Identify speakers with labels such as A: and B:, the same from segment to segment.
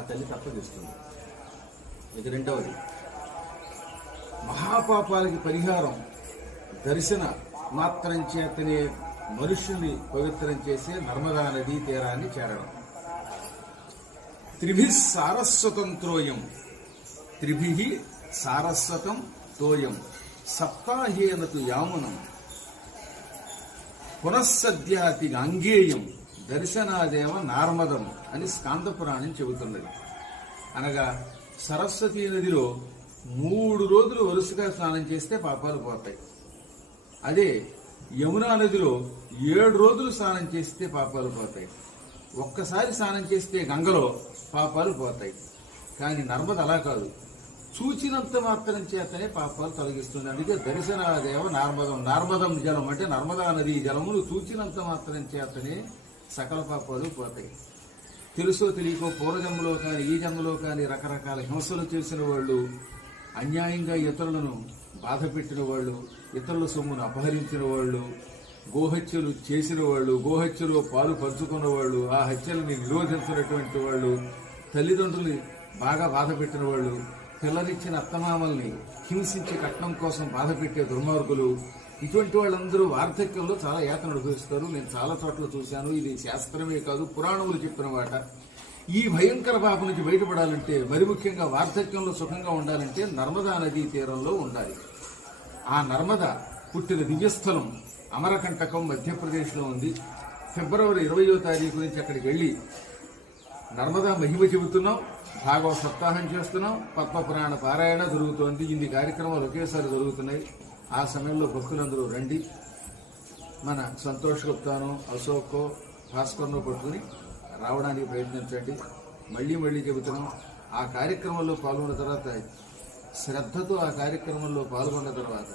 A: ఆ తల్లి తప్పదిస్తుంది ఇక రెండవది. మహాపాపాలకి పరిహారం దర్శన మాత్రం చేతనే మనుష్యుని పవిత్రం చేసే నర్మదా నదీ తీరాన్ని చేరడం. త్రిభి సారస్వతం త్రోయం. త్రిభి సారస్వతం తోయం సప్తాహేనతు యామునం. పునఃసద్యాతి గాంగేయం. దర్శనాదేవ నార్మదం అని స్కాంద పురాణం చెబుతున్నది. అనగా సరస్వతీ నదిలో మూడు రోజులు వరుసగా స్నానం చేస్తే పాపాలు పోతాయి. అదే యమునా నదిలో ఏడు రోజులు స్నానం చేస్తే పాపాలు పోతాయి. ఒక్కసారి స్నానం చేస్తే గంగలో పాపాలు పోతాయి. కానీ నర్మద అలా కాదు. చూచినంత మాత్రం చేతనే పాపాలు తొలగిస్తుంది. అందుకే దర్శనాదేవ నార్మదం. నార్మదం జలం అంటే నర్మదా నది జలములు చూచినంత మాత్రం చేతనే సకల పాపాలు పోతాయి. తెలుసో తెలియకో పూర్వజన్మలో కానీ ఈ జన్మలో కానీ రకరకాల హింసలు చేసిన వాళ్ళు అన్యాయంగా ఇతరులను బాధ పెట్టిన వాళ్ళు ఇతరుల సొమ్మును అపహరించిన వాళ్ళు గోహత్యలు చేసిన వాళ్ళు గోహత్యలో పాలు పంచుకున్న వాళ్ళు ఆ హత్యలని నిరోధించినటువంటి వాళ్ళు తల్లిదండ్రుల్ని బాగా బాధ పెట్టిన వాళ్ళు పిల్లలిచ్చిన అత్తమామల్ని హింసించి కట్నం కోసం బాధ పెట్టే దుర్మార్గులు ఇటువంటి వాళ్ళందరూ వార్ధక్యంలో చాలా యాతన అనుభవిస్తారు. నేను చాలా చోట్ల చూశాను. ఇది శాస్త్రమే కాదు పురాణములు చెప్పిన మాట ఈ భయంకర పాప నుంచి బయటపడాలంటే మరి ముఖ్యంగా వార్ధక్యంలో సుఖంగా ఉండాలంటే నర్మదా నదీ తీరంలో ఉండాలి. ఆ నర్మద పుట్టిన దివ్యస్థలం అమరకంటకం మధ్యప్రదేశ్లో ఉంది. ఫిబ్రవరి ఇరవయో తారీఖు నుంచి అక్కడికి వెళ్ళి నర్మదా మహిమ చెబుతున్నాం భాగవ సప్తాహం చేస్తున్నాం పద్మపురాణ పారాయణ జరుగుతోంది. ఇన్ని కార్యక్రమాలు ఒకేసారి జరుగుతున్నాయి. ఆ సమయంలో భక్తులందరూ రండి. మన సంతోష్ గుప్తాను అశోక్ భాస్కర్ను పట్టుకుని రావడానికి ప్రయత్నించండి. మళ్ళీ మళ్ళీ చెబుతున్నాం ఆ కార్యక్రమంలో పాల్గొన్న తర్వాత శ్రద్ధతో ఆ కార్యక్రమంలో పాల్గొన్న తర్వాత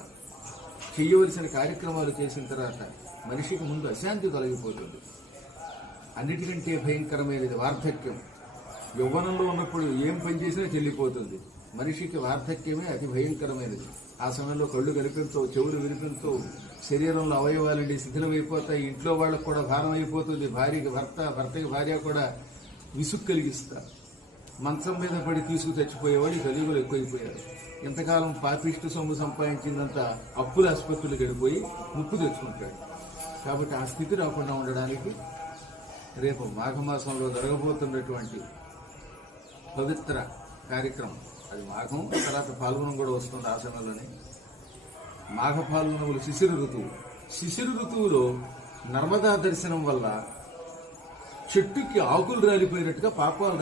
A: చేయవలసిన కార్యక్రమాలు చేసిన తర్వాత మనిషికి ముందు అశాంతి తొలగిపోతుంది. అన్నిటికంటే భయంకరమైనది వార్ధక్యం. యవ్వనంలో ఉన్నప్పుడు ఏం పని చేసినా చెల్లిపోతుంది. మనిషికి వార్ధక్యమే అతి భయంకరమైనది. ఆ సమయంలో కళ్ళు కనిపించవు చెవులు వినిపించవు శరీరంలో అవయవాలండి శిథిలమైపోతాయి. ఇంట్లో వాళ్ళకు కూడా భారం అయిపోతుంది. భార్యకి భర్త భర్తకి భార్య కూడా విసుగు కలిగిస్తారు. మంచం మీద పడి తీసుకు చచ్చిపోయేవాడు కలియుగులు ఎక్కువైపోయారు. ఇంతకాలం పాపిష్టి సొమ్ము సంపాదించిందంతా అప్పుల ఆసుపత్రులు గడిపోయి ముప్పు తెచ్చుకుంటాడు. కాబట్టి ఆ స్థితి రాకుండా ఉండడానికి రేపు మాఘమాసంలో జరగబోతున్నటువంటి పవిత్ర కార్యక్రమం అది మాఘం తర్వాత పాల్గొనం కూడా వస్తుంది ఆ సమయంలోనే. మాఘ ఫాల్గుణములు శిశిర ఋతువు. శిశిర ఋతువులో నర్మదా దర్శనం వల్ల చెట్టుకి ఆకులు రాలిపోయినట్టుగా పాపాలు